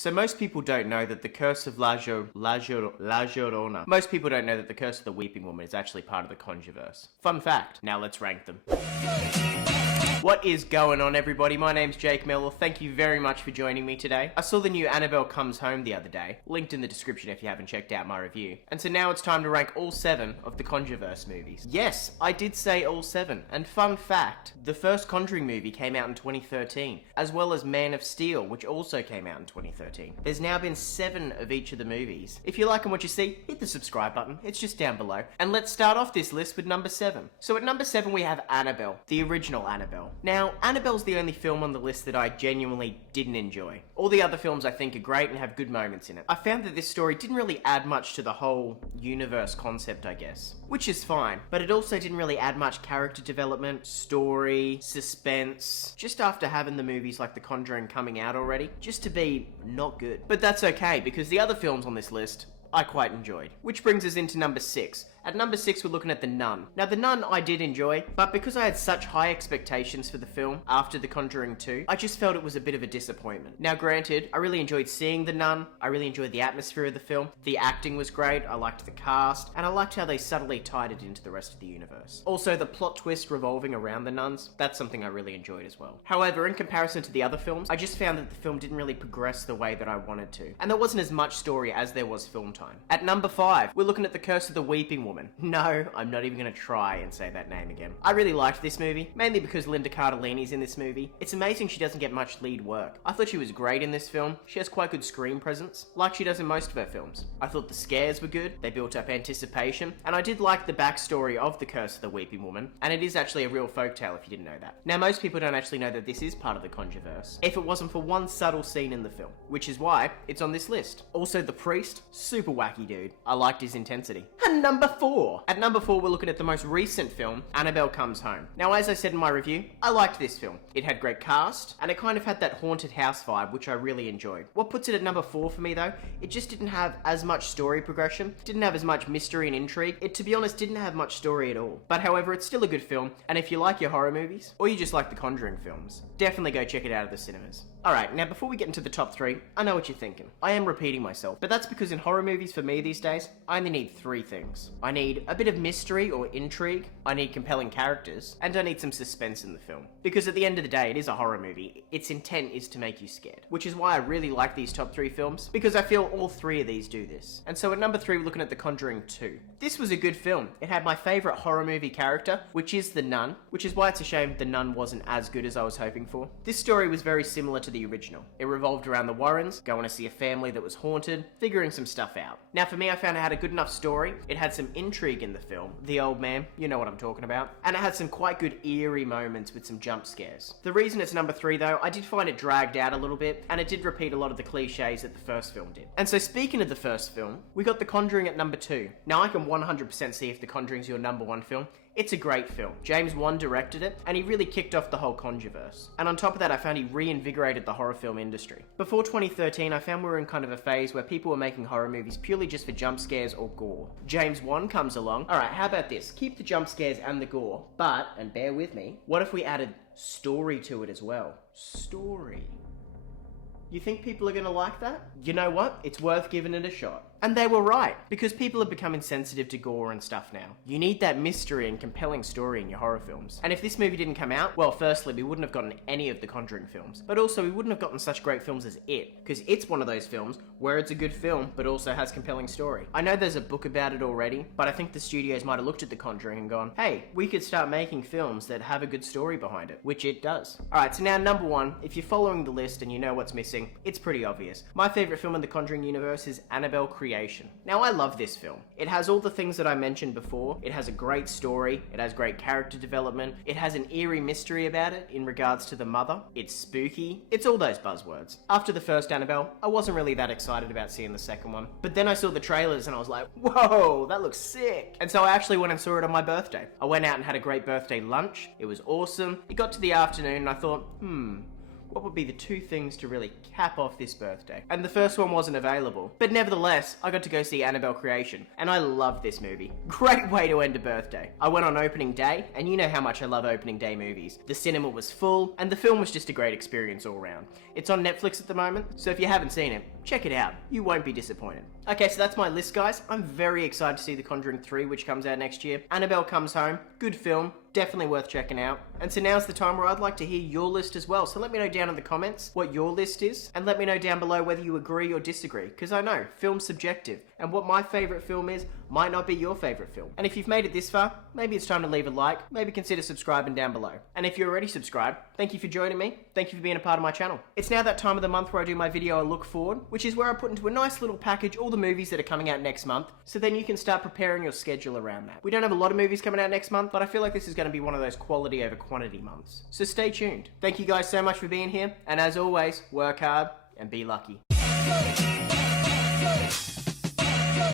So most people don't know that the Curse of La Llorona. Most people don't know that the Curse of the Weeping Woman is actually part of the Conjuverse. Fun fact. Now let's rank them. What is going on, everybody? My name's Jake Mellor. Thank you very much for joining me today. I saw the new Annabelle Comes Home the other day, linked in the description if you haven't checked out my review. And so now it's time to rank all 7 of the Conjuverse movies. Yes, I did say all 7. And fun fact, the first Conjuring movie came out in 2013, as well as Man of Steel, which also came out in 2013. There's now been 7 of each of the movies. If you're liking what you see, hit the subscribe button. It's just down below. And let's start off this list with number 7. So at number 7 we have Annabelle, the original Annabelle. Now, Annabelle's the only film on the list that I genuinely didn't enjoy. All the other films I think are great and have good moments in it. I found that this story didn't really add much to the whole universe concept, I guess. Which is fine, but it also didn't really add much character development, story, suspense, just after having the movies like The Conjuring coming out already, just to be not good. But that's okay, because the other films on this list I quite enjoyed. Which brings us into number 6. At number 6, we're looking at The Nun. Now, The Nun I did enjoy, but because I had such high expectations for the film after The Conjuring 2, I just felt it was a bit of a disappointment. Now, granted, I really enjoyed seeing The Nun, I really enjoyed the atmosphere of the film, the acting was great, I liked the cast, and I liked how they subtly tied it into the rest of the universe. Also, the plot twist revolving around the nuns, that's something I really enjoyed as well. However, in comparison to the other films, I just found that the film didn't really progress the way that I wanted to, and there wasn't as much story as there was film time. At number 5, we're looking at The Curse of the Weeping Woman. No, I'm not even going to try and say that name again. I really liked this movie, mainly because Linda Cardellini's in this movie. It's amazing she doesn't get much lead work. I thought she was great in this film. She has quite good screen presence, like she does in most of her films. I thought the scares were good, they built up anticipation, and I did like the backstory of The Curse of the Weeping Woman, and it is actually a real folktale if you didn't know that. Now, most people don't actually know that this is part of the Conjuverse, if it wasn't for one subtle scene in the film, which is why it's on this list. Also, the priest, super wacky dude. I liked his intensity. And number 4. At number 4, we're looking at the most recent film, Annabelle Comes Home. Now, as I said in my review, I liked this film. It had great cast, and it kind of had that haunted house vibe, which I really enjoyed. What puts it at number 4 for me, though, it just didn't have as much story progression, didn't have as much mystery and intrigue. It, to be honest, didn't have much story at all. But however, it's still a good film, and if you like your horror movies, or you just like the Conjuring films, definitely go check it out at the cinemas. Alright, now before we get into the top 3, I know what you're thinking. I am repeating myself, but that's because in horror movies for me these days, I only need 3 things. I need a bit of mystery or intrigue, I need compelling characters, and I need some suspense in the film. Because at the end of the day, it is a horror movie. Its intent is to make you scared. Which is why I really like these top 3 films, because I feel all 3 of these do this. And so at number 3, we're looking at The Conjuring 2. This was a good film. It had my favourite horror movie character, which is the nun, which is why it's a shame the nun wasn't as good as I was hoping for. This story was very similar to the original. It revolved around the Warrens, going to see a family that was haunted, figuring some stuff out. Now for me, I found it had a good enough story, it had some intrigue in the film, the old man, you know what I'm talking about, and it had some quite good eerie moments with some jump scares. The reason it's number 3 though, I did find it dragged out a little bit, and it did repeat a lot of the cliches that the first film did. And so speaking of the first film, we got The Conjuring at number 2. Now I can 100% see if The Conjuring's your number 1 film. It's a great film. James Wan directed it, and he really kicked off the whole Conjuverse. And on top of that, I found he reinvigorated the horror film industry. Before 2013, I found we were in kind of a phase where people were making horror movies purely just for jump scares or gore. James Wan comes along. Alright, how about this? Keep the jump scares and the gore, but, and bear with me, what if we added story to it as well? Story. You think people are gonna like that? You know what? It's worth giving it a shot. And they were right, because people have become insensitive to gore and stuff now. You need that mystery and compelling story in your horror films. And if this movie didn't come out, well, firstly, we wouldn't have gotten any of the Conjuring films, but also we wouldn't have gotten such great films as It, because it's one of those films where it's a good film, but also has compelling story. I know there's a book about it already, but I think the studios might have looked at The Conjuring and gone, hey, we could start making films that have a good story behind it, which it does. Alright, so now number 1, if you're following the list and you know what's missing, it's pretty obvious. My favourite film in the Conjuring universe is Anabelle Creation. Now, I love this film. It has all the things that I mentioned before. It has a great story, it has great character development, it has an eerie mystery about it in regards to the mother, it's spooky, it's all those buzzwords. After the first Annabelle, I wasn't really that excited about seeing the second one, but then I saw the trailers and I was like, whoa, that looks sick. And so I actually went and saw it on my birthday. I went out and had a great birthday lunch, it was awesome. It got to the afternoon and I thought, what would be the 2 things to really cap off this birthday? And the first one wasn't available. But nevertheless, I got to go see Anabelle Creation, and I loved this movie. Great way to end a birthday. I went on opening day, and you know how much I love opening day movies. The cinema was full, and the film was just a great experience all around. It's on Netflix at the moment, so if you haven't seen it, check it out. You won't be disappointed. Okay, so that's my list, guys. I'm very excited to see The Conjuring 3, which comes out next year. Annabelle Comes Home, good film, definitely worth checking out. And so now's the time where I'd like to hear your list as well. So let me know down in the comments what your list is, and let me know down below whether you agree or disagree, because I know, film's subjective, and what my favourite film is might not be your favourite film. And if you've made it this far, maybe it's time to leave a like, maybe consider subscribing down below. And if you're already subscribed, thank you for joining me, thank you for being a part of my channel. It's now that time of the month where I do my video I look forward, which is where I put into a nice little package all the movies that are coming out next month, so then you can start preparing your schedule around that. We don't have a lot of movies coming out next month, but I feel like this is going to be one of those quality over quantity months. So stay tuned. Thank you guys so much for being here, and as always, work hard and be lucky.